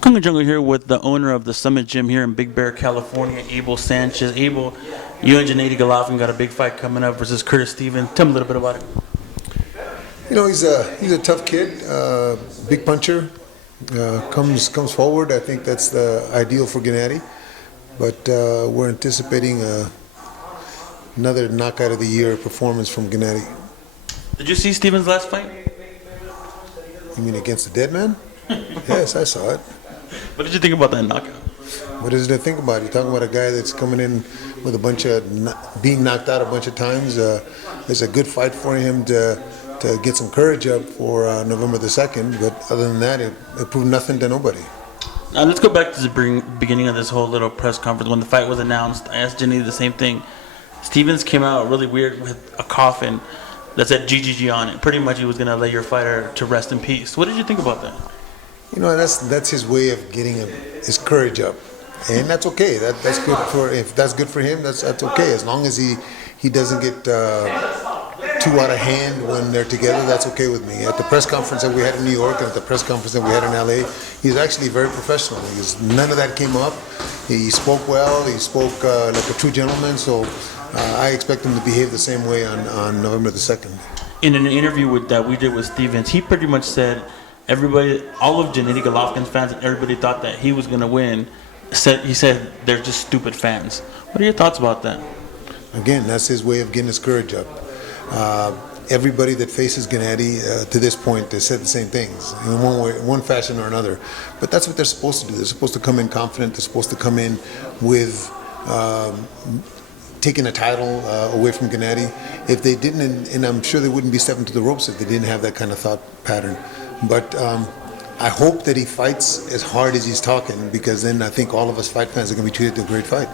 Kunga Jungle here with the owner of the Summit Gym here in Big Bear, California, Abel Sanchez. Abel, you and Gennady Golovkin got a big fight coming up versus Curtis Stevens. Tell me a little bit about it. You know, he's a tough kid, big puncher, comes forward. I think that's the ideal for Gennady. But we're anticipating another knockout of the year performance from Gennady. Did you see Stevens' last fight? You mean against the dead man? Yes, I saw it. What did you think about that knockout? What is there to think about? You're talking about a guy that's coming in with a bunch of being knocked out a bunch of times. It's a good fight for him to get some courage up for November the 2nd. But other than that, it proved nothing to nobody. Now let's go back to the beginning of this whole little press conference. When the fight was announced, I asked Gennady the same thing. Stevens came out really weird with a coffin that said GGG on it. Pretty much he was going to lay your fighter to rest in peace. What did you think about that? You know, that's his way of getting his courage up, and that's okay. That's good for if that's good for him. That's okay as long as he doesn't get too out of hand when they're together. That's okay with me. At the press conference that we had in New York and at the press conference that we had in LA, he's actually very professional. None of that came up. He spoke well. He spoke like a true gentleman. So I expect him to behave the same way on November the 2nd. In an interview that we did with Stevens, he pretty much said everybody, all of Gennady Golovkin's fans, and everybody thought that he was going to win. He said they're just stupid fans. What are your thoughts about that? Again, that's his way of getting his courage up. Everybody that faces Gennady to this point has said the same things in one fashion or another. But that's what they're supposed to do. They're supposed to come in confident. They're supposed to come in with taking a title away from Gennady. If they didn't, and I'm sure they wouldn't be stepping to the ropes if they didn't have that kind of thought pattern. But I hope that he fights as hard as he's talking, because then I think all of us fight fans are going to be treated to a great fight.